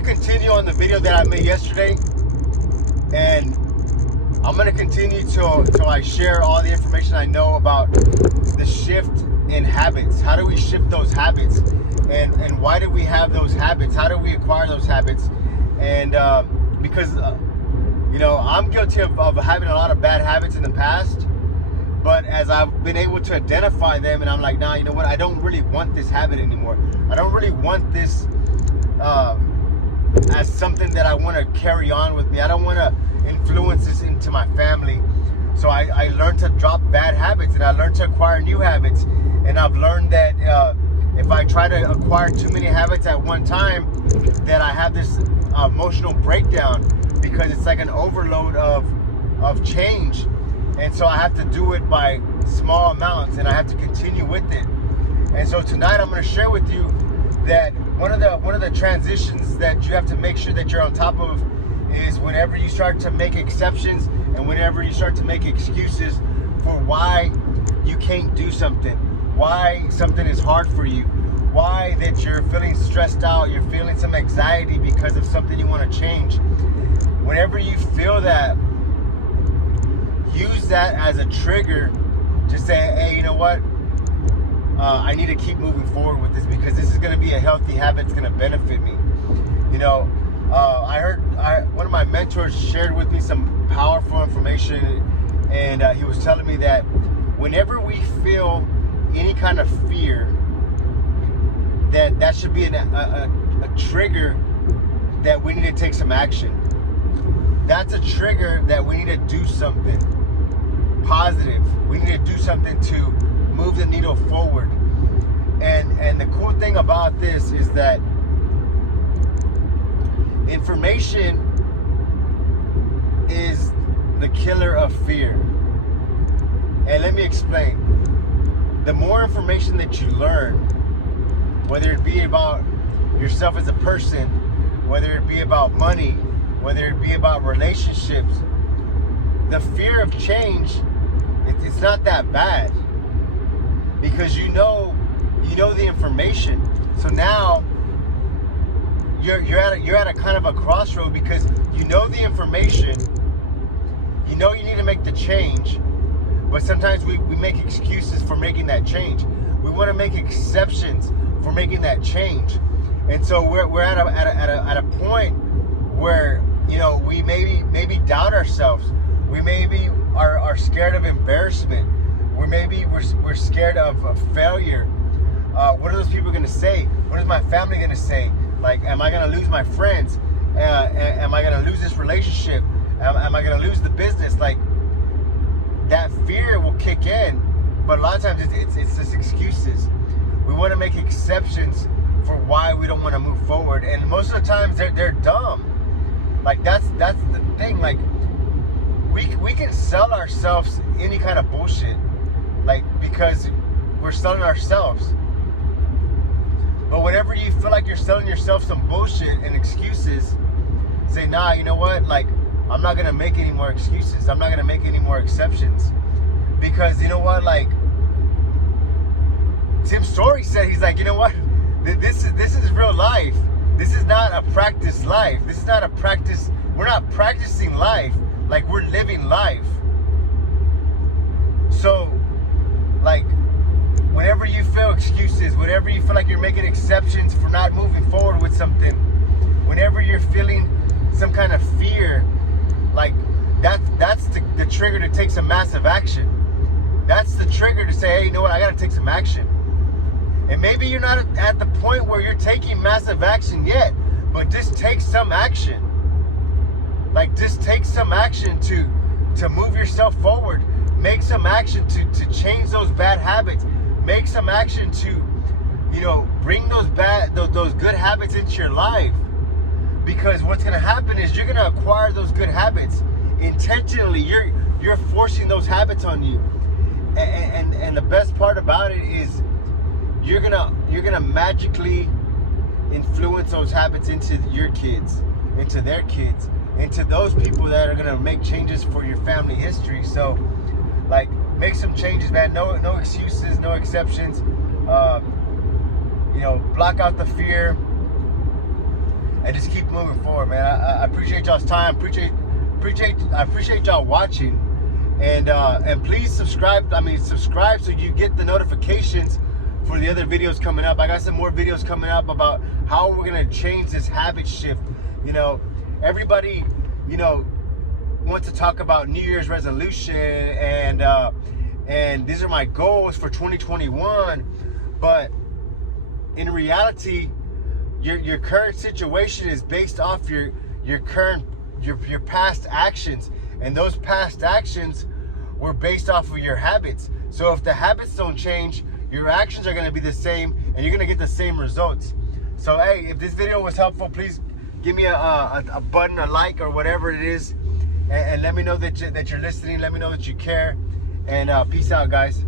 to continue on the video that I made yesterday, and I'm going to continue till I share all the information I know about the shift in habits. How do we shift those habits, and why do we have those habits? How do we acquire those habits? And because you know, I'm guilty of having a lot of bad habits in the past, but as I've been able to identify them, and I'm like, nah, you know what, I don't really want this habit anymore. I don't really want this as something that I want to carry on with me. I don't want to influence this into my family. So I learned to drop bad habits, and I learned to acquire new habits. And I've learned that if I try to acquire too many habits at one time, that I have this emotional breakdown, because it's like an overload of change. And so I have to do it by small amounts, and I have to continue with it. And so tonight I'm going to share with you that one of the transitions that you have to make sure that you're on top of is whenever you start to make exceptions, and whenever you start to make excuses for why you can't do something, why something is hard for you, why that you're feeling stressed out, you're feeling some anxiety because of something you want to change. Whenever you feel that, use that as a trigger to say, hey, you know what? I need to keep moving forward with this, because this is going to be a healthy habit. It's going to benefit me. You know, I heard one of my mentors shared with me some powerful information, and he was telling me that whenever we feel any kind of fear, that should be a trigger that we need to take some action. That's a trigger that we need to do something positive. We need to do something to move the needle forward. And the cool thing about this is that information is the killer of fear. And let me explain. The more information that you learn, whether it be about yourself as a person, whether it be about money, whether it be about relationships, the fear of change, it's not that bad, because you know the information. So now you're at a kind of a crossroad, because you know the information, you know you need to make the change, but sometimes we make excuses for making that change. We want to make exceptions for making that change. And so we're at a point where, you know, we maybe doubt ourselves. We maybe are scared of embarrassment. We're scared of failure. What are those people going to say? What is my family going to say? Like, am I going to lose my friends? Am I going to lose this relationship? Am I going to lose the business? Like, that fear will kick in. But a lot of times it's just excuses. We want to make exceptions for why we don't want to move forward, and most of the times they're dumb. Like, that's the thing. Like, we can sell ourselves any kind of bullshit, like, because we're selling ourselves. But whenever you feel like you're selling yourself some bullshit and excuses, say, nah, you know what? Like, I'm not gonna make any more excuses. I'm not gonna make any more exceptions, because you know what? Like, Tim Story said, he's like, you know what? This is real life. This is not a practice life. This is not a practice. We're not practicing life. Like, we're living life. So, like, whenever you feel excuses, whenever you feel like you're making exceptions for not moving forward with something, whenever you're feeling some kind of fear, like, that's the trigger to take some massive action. That's the trigger to say, hey, you know what? I got to take some action. And maybe you're not at the point where you're taking massive action yet, but just take some action. Like, just take some action to move yourself forward. Make some action to change those bad habits. Make some action to, you know, bring those good habits into your life. Because what's going to happen is you're going to acquire those good habits intentionally. You're forcing those habits on you. And the best part about it is you're gonna magically influence those habits into your kids, into their kids, into those people that are gonna make changes for your family history. So, like, make some changes, man. No excuses, no exceptions. You know, block out the fear. and just keep moving forward, man. I appreciate y'all's time. I appreciate y'all watching, and please subscribe. Subscribe so you get the notifications for the other videos coming up. I got some more videos coming up about how we're gonna change this habit shift. You know, everybody, you know, wants to talk about New Year's resolution and these are my goals for 2021, but in reality, your current situation is based off your past actions, and those past actions were based off of your habits. So if the habits don't change, your actions are going to be the same, and you're going to get the same results. So hey, if this video was helpful, please give me a button, a like, or whatever it is, and let me know that you're listening. Let me know that you care, and peace out, guys.